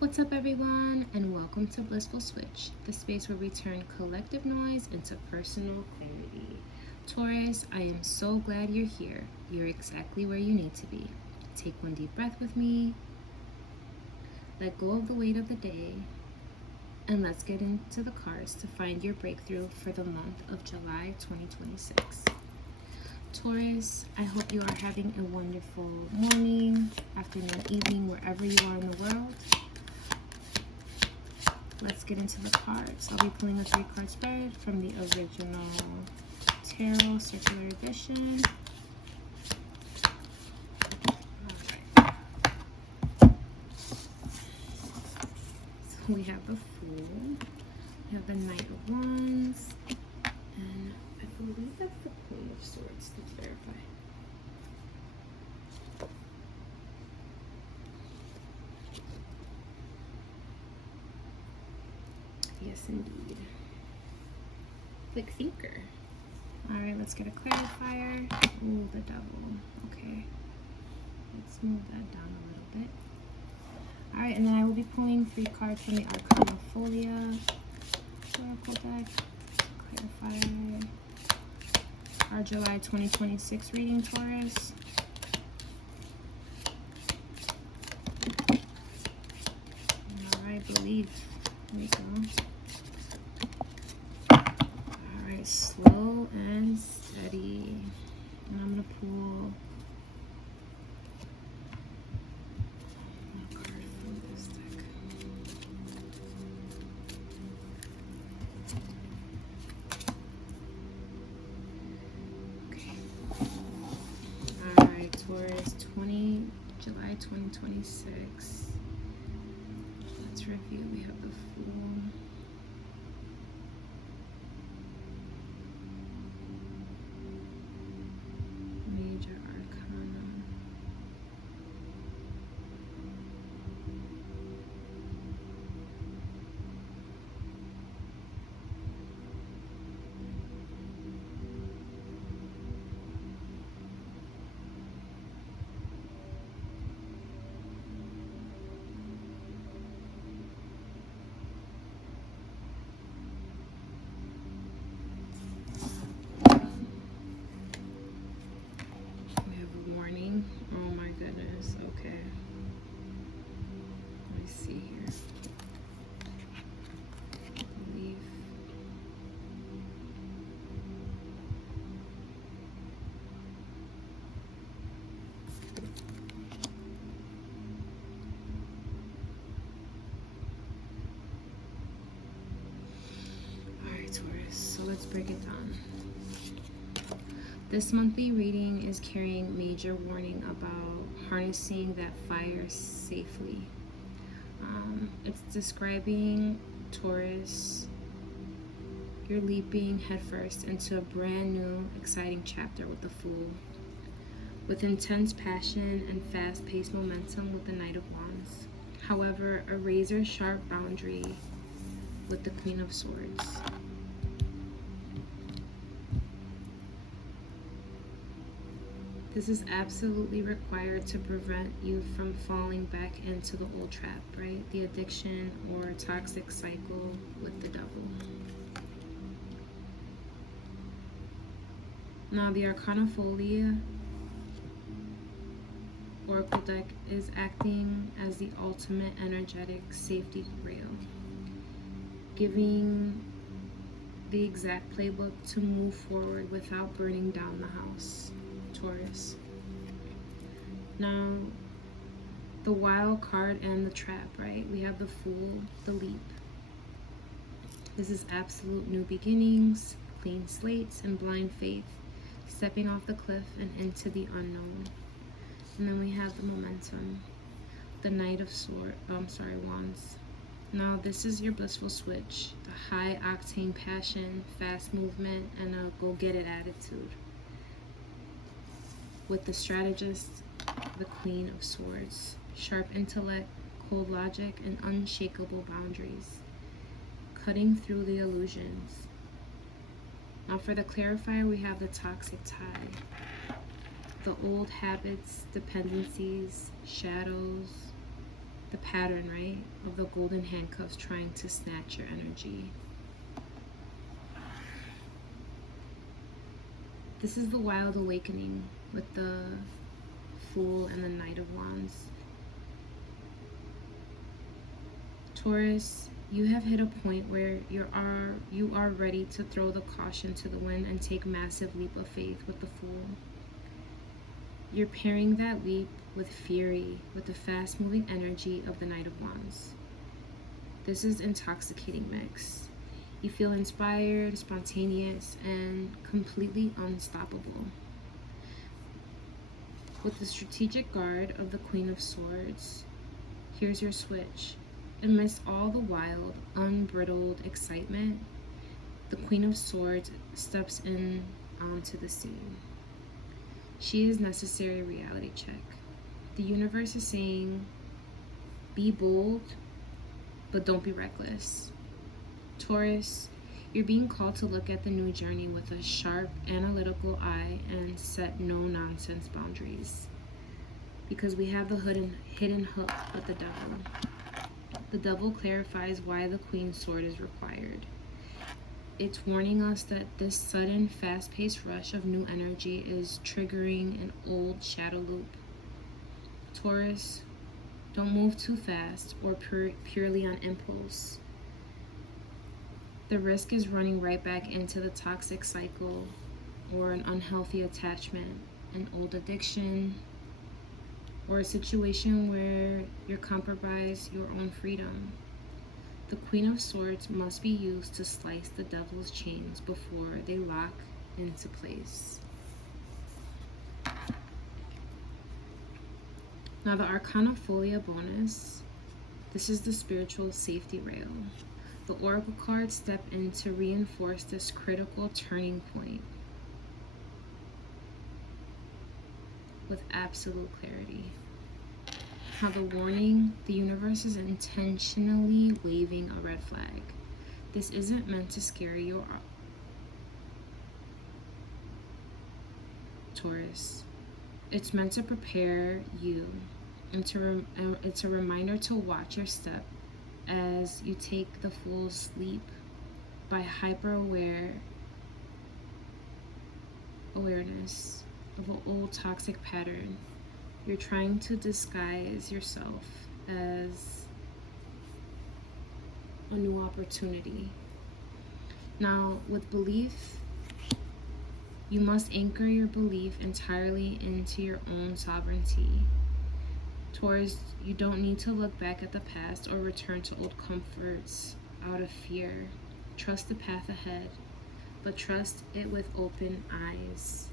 What's up, everyone, and welcome to Blissful Switch, the space where we turn collective noise into personal clarity. Taurus, I am so glad you're here. You're exactly where you need to be. Take one deep breath with me, let go of the weight of the day, and let's get into the cards to find your breakthrough for the month of July 2026. Taurus, I hope you are having a wonderful morning, afternoon, evening, wherever you are in the world. Let's get into the cards. I'll be pulling a 3-card spread from the original Tarot Circular Edition. Alright. So we have the Fool, we have the Knight of Wands, and I believe that's the Queen of Swords. Let's verify. Yes, indeed. Quick thinker. Alright, let's get a clarifier. Ooh, the Devil. Okay. Let's move that down a little bit. Alright, and then I will be pulling 3 cards from the Arcana Folia Oracle deck. Clarifier. Our July 2026 reading, Taurus. Alright, believe. There we go. Alright, slow and steady. And I'm going to pull a card from this deck. Okay. Alright, Taurus, July 2026. Let's review. We have the Fool. Major Arcana. We have a warning. Oh my goodness. Okay. Let me see here. Belief. Alright, Taurus. So let's break it down. This monthly reading is carrying major warning about harnessing that fire safely. It's describing Taurus, you're leaping headfirst into a brand new, exciting chapter with the Fool, with intense passion and fast-paced momentum with the Knight of Wands. However, a razor-sharp boundary with the Queen of Swords. This is absolutely required to prevent you from falling back into the old trap, right? The addiction or toxic cycle with the Devil. Now, the Arcana Folia Oracle deck is acting as the ultimate energetic safety rail, giving the exact playbook to move forward without burning down the house. Taurus. Now, the wild card and the trap, right? We have the Fool, the leap. This is absolute new beginnings, clean slates, and blind faith, stepping off the cliff and into the unknown. And then we have the momentum, the Knight of Wands. Now, this is your blissful switch, the high octane passion, fast movement, and a go-get-it attitude. With the strategist, the Queen of Swords, sharp intellect, cold logic, and unshakable boundaries, cutting through the illusions. Now for the clarifier, we have the toxic tie, the old habits, dependencies, shadows, the pattern, right, of the golden handcuffs trying to snatch your energy. This is the wild awakening with the Fool and the Knight of Wands. Taurus, you have hit a point where you are ready to throw the caution to the wind and take massive leap of faith with the Fool. You're pairing that leap with fury, with the fast-moving energy of the Knight of Wands. This is intoxicating mix. You feel inspired, spontaneous, and completely unstoppable. With the strategic guard of the Queen of Swords, here's your switch. Amidst all the wild, unbridled excitement, the Queen of Swords steps in onto the scene. She is necessary reality check. The universe is saying, be bold, but don't be reckless. Taurus, you're being called to look at the new journey with a sharp, analytical eye and set no-nonsense boundaries. Because we have the hidden hook with the devil. The devil clarifies why the Queen's Sword is required. It's warning us that this sudden, fast-paced rush of new energy is triggering an old shadow loop. Taurus, don't move too fast or purely on impulse. The risk is running right back into the toxic cycle or an unhealthy attachment, an old addiction, or a situation where you compromise your own freedom. The Queen of Swords must be used to slice the devil's chains before they lock into place. Now the Arcana Folia bonus, this is the spiritual safety rail. The Oracle cards step in to reinforce this critical turning point with absolute clarity. Now the warning, the universe is intentionally waving a red flag. This isn't meant to scare you, Taurus. It's meant to prepare you. It's a reminder to watch your step as you take the Fool's leap by awareness of an old toxic pattern. You're trying to disguise yourself as a new opportunity. Now, with belief, you must anchor your belief entirely into your own sovereignty. Taurus, you don't need to look back at the past or return to old comforts out of fear. Trust the path ahead, but trust it with open eyes.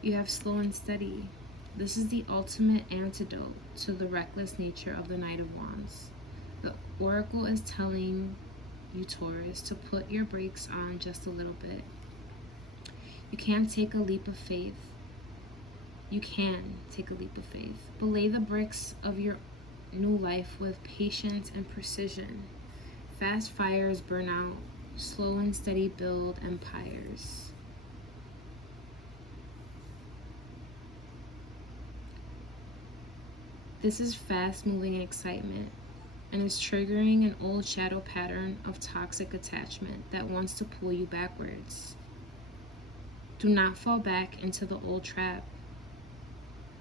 You have slow and steady. This is the ultimate antidote to the reckless nature of the Knight of Wands. The Oracle is telling you, Taurus, to put your brakes on just a little bit. You can't take a leap of faith. You can take a leap of faith, but lay the bricks of your new life with patience and precision. Fast fires burn out, slow and steady build empires. This is fast-moving excitement and is triggering an old shadow pattern of toxic attachment that wants to pull you backwards. Do not fall back into the old trap.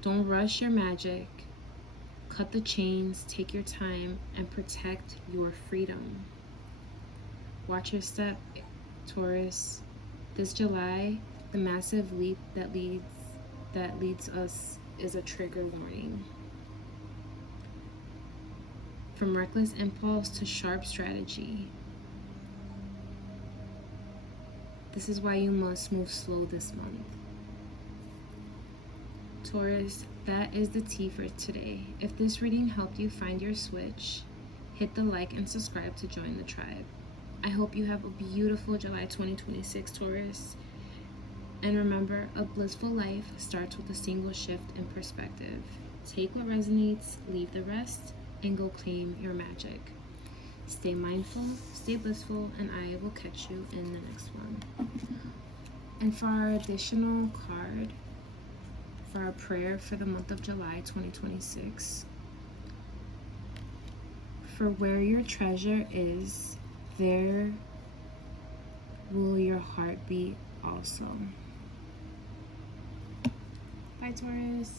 Don't rush your magic. Cut the chains, take your time, and protect your freedom. Watch your step, Taurus. This July, the massive leap that leads us is a trigger warning. From reckless impulse to sharp strategy. This is why you must move slow this month. Taurus, that is the tea for today. If this reading helped you find your switch, hit the like and subscribe to join the tribe. I hope you have a beautiful July 2026, Taurus. And remember, a blissful life starts with a single shift in perspective. Take what resonates, leave the rest, and go claim your magic. Stay mindful, stay blissful, and I will catch you in the next one. And for our additional card, for our prayer for the month of July 2026, For where your treasure is, there will your heart be also. Bye, Taurus.